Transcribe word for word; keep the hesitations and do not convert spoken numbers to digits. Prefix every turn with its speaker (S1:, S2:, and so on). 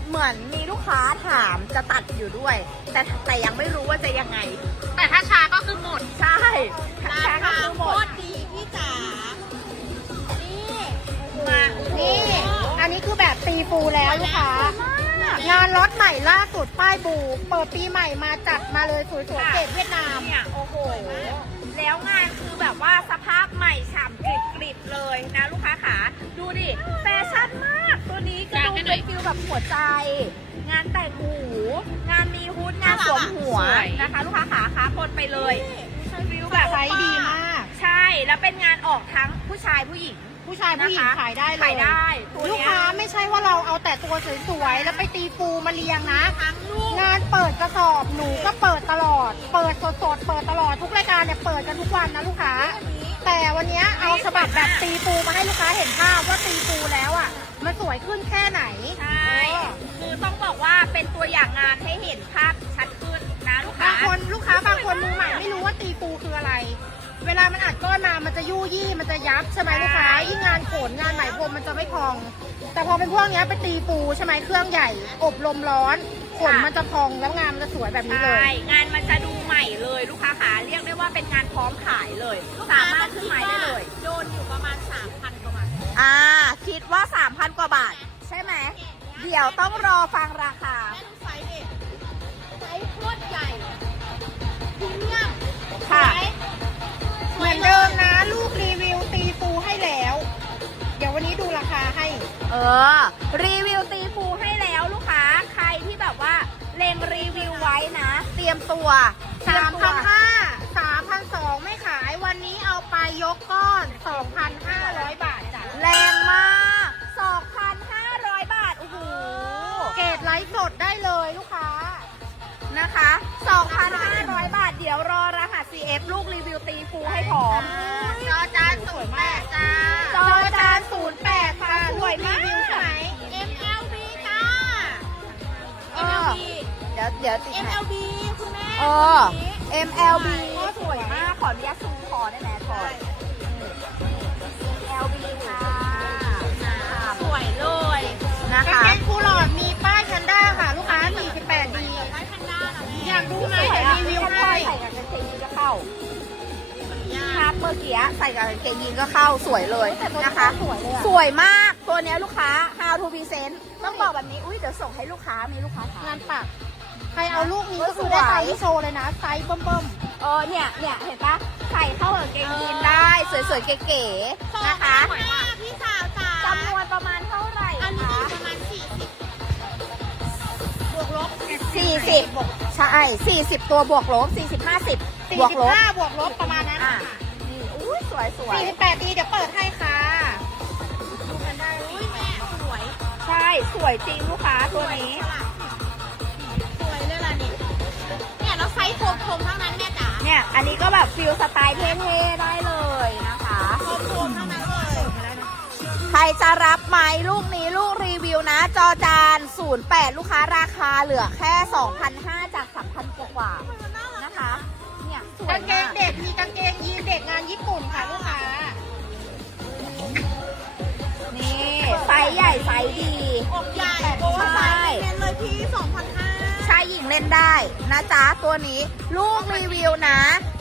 S1: เหมือนมีลูกค้าถามจะตัดอยู่ด้วย แต่แต่ยังไม่รู้ว่าจะยังไง
S2: แต่ถ้าช้าก็คือหมด
S1: ใช่
S2: ราคาโคตรดีพี่จ๋า นี่มา
S3: นี่ อันนี้คือแบบตีฟูแล้วลูกค้า งานล็อตใหม่ล่าสุดป้ายบู เปิดปีใหม่มาจัดมาเลยสวยๆเกรดเวียดนาม
S1: เนี่ยโอ้โหแล้วงานคือแบบว่าสภาพใหม่ฉ่ำกริบกริบเลยนะลูกค้าขาดูดิแฟชั่นมากตัวนี้ก็ดูเป็นฟิลแบบหัวใจ งานแต่งหูงานมีฮูดงานสวมหัวนะคะ ลูกค้าขาขาคนไปเลยฟิลแบบ
S3: ไซส์ดีมาก
S1: ใช่แล้วเป็นงานออกทั้งผู้ชายผู้หญิง
S3: ผู้ชายผู้หญิง
S1: นะคะ
S3: ขายได้เลย
S1: ขายได้ตัว
S3: ลูก
S1: เนี้ย
S3: ค้าไม่ใช่ว่าเราเอาแต่ตัวสวยๆ แล้วไปตีฟูมาเรียงนะ
S2: ทั้งลูก
S3: งานเปิดกระสอบหนูก็เปิดตลอด เปิดสดๆ เปิดตลอดทุกรายการเนี่ยเปิดกันทุกวันนะลูกค้า แต่วันนี้เอาฉบับแบบตีฟูมาให้ลูกค้าเห็นภาพว่าตีฟูแล้วอ่ะ มันสวยขึ้นแค่ไหน
S1: ใช่คือต้องบอกว่าเป็นตัวอย่างงานให้เห็นภาพชัดขึ้นนะลูกค้า
S3: บางคนลูกค้าบางคนมือใหม่ไม่รู้ว่าตีฟูคืออะไร เวลามันอัดก้อนมามันจะยู่ยี่มันจะยับใช่ไหมลูกค้ายิ่งงานโขนงานไหมพรมมันจะไม่พอง แต่พอเป็นพวกเนี้ยไปตีฟูใช่ไหมเครื่องใหญ่ อบลมร้อนขนมันจะพองแล้วงานมันจะสวยแบบนี้เล
S1: ใช่
S3: ย
S1: งานมันจะดูใหม่เลยลูกค้าขาเรียกได้ว่าเป็นงานพร้อมขายเลย สามารถขึ้นไม้ได้เลย
S2: โดนอยู่ประมาณ สามพัน กว่าบาท
S1: อ่าคิดว่า สามพัน กว่าบาท ใช่ไหมเดี๋ยวต้องรอฟังราคา
S2: แม่ดูไซส์ดิไซส์โคตรใหญ่พรีเมียม
S1: ค่ะ
S2: สวย
S3: เหมือนเดิมนะลูกรีวิวตีฟูให้แล้ว เดี๋ยววันนี้ดูราคาให้
S1: เออ รีวิวตีฟูให้แล้วลูกค้าใครที่แบบว่าเล็งรีวิวไว้นะ เตรียมตัวเตรี
S3: สาย ม
S1: ตั
S3: พั
S1: วน
S3: ห้าสามพันสองไม่ขายวันนี้เอาไปยกก้อนสองพันห้าร้อยบาทจ้ะ
S1: แรงมาก สองพันห้าร้อย บาท โอ้โห
S3: เกรดไลฟ์สดได้เลยลูกค้า
S1: นะคะ สองพันห้าร้อย บาท เดี๋ยวรอรหัส ซี เอฟ ลูกรีวิวตีฟูให้พร้อม
S3: จอจานศูนย์แปดจ้า
S1: จอจานศูนย์แปดค่ะสวยมาก
S3: รีวิวใช่ไหม
S2: เอ็ม แอล บี จ้า
S1: เอ
S2: เอ็ม
S1: อ
S2: แอล บี
S1: เดี๋ยวเดี๋ยวติด
S2: เอ็ม
S1: ให้
S2: แอล บี คุณแม่
S1: เออ
S2: ตัวนี้
S1: เอ็ม แอล บี ก็สวยมาก ขออนุญาตซูมคอได้ไหมคอ เอ็ม แอล บี ค่ะ
S2: สวยเลย
S1: นะ
S3: กาง
S1: คะ
S3: เกงคูหลอดมีป้ายแพนด้าค่ะ ลูกค้าสี่สิบแปดดี
S2: ไม้แพนด้านะแม่
S3: อยากดูไหม
S1: สวย
S3: เดี๋ยว
S1: อะ
S3: รีวิว
S1: พ
S3: ให้
S1: ลอยใส่กับกางเกงยีนก็เข้าภาพเมื่อกี้ใส่กับกางเกงยีนก็เข้าสวยเลยนะคะ
S3: สวยเลยอะ
S1: สวยมากตัวเนี้ยลูกค้า how to present ต้องบอกแบบนี้ อุ้ยเดี๋ยวส่งให้ลูกค้ามีลูกค้าถาม
S3: งานปัก ใครเอาลูกนี้ก็คือได้ตามที่โชว์เลยนะ ไซส์เบิ่ม
S1: เออเนี่ยเนี่ยเห็นปะใส่เข้ากับกางเกงยีนได้ สวยๆเก๋ๆนะคะ
S2: สวยมากพี่สาวจ๋า
S1: จำนวนประมาณเท่าไหร่
S2: อันนี้
S1: คะ
S2: จะอยู่ประมาณ สี่สิบ บวกลบ
S1: สี่สิบใช่สี่สิบตัวบวกลบสี่สิบห้าสิบ
S3: ๆ
S1: บวกลบ
S3: สี่สิบห้าบวกลบประมาณนั้น
S1: อ่ะนี่อุ้ยสวยสวย
S3: สี่สิบแปดดีเดี๋ยวเปิดให้ค่ะ ดูกันได้
S2: อุ้ยแม่สวย
S1: ใช่สวยจริงลูกค้าตัวนี้
S2: สวยเลยล่ะนี่เนี่ยแล้วไซส์โคมโคมๆทั้งนั้นแม่จ๋า
S1: เนี่ย อันนี้ก็แบบฟิลสไตล์เท่ๆได้เลยนะคะ
S2: โคมโคมๆทั้งนั้นเลย
S1: ใครจะรับไหมลูกนี้ลูกรีวิวนะ จอจาน ศูนย์แปด ลูกค้าราคาเหลือแค่ สองพันห้าร้อย จาก สามพัน กว่าๆนะคะ เนี่ยสวย
S3: กางเกง
S1: มาก
S3: เด็กมีกางเกงยีนเด็กงานญี่ปุ่นค่ะลูกค้า
S1: นี่ไซส์ใหญ่ไซส์ดี
S2: อกใหญ่โอ้ไซส์เน้นเลยพี่ สองพันห้าร้อย
S1: ชายหญิงเล่นได้นะจ๊ะตัวนี้ ลูกรีวิวนะ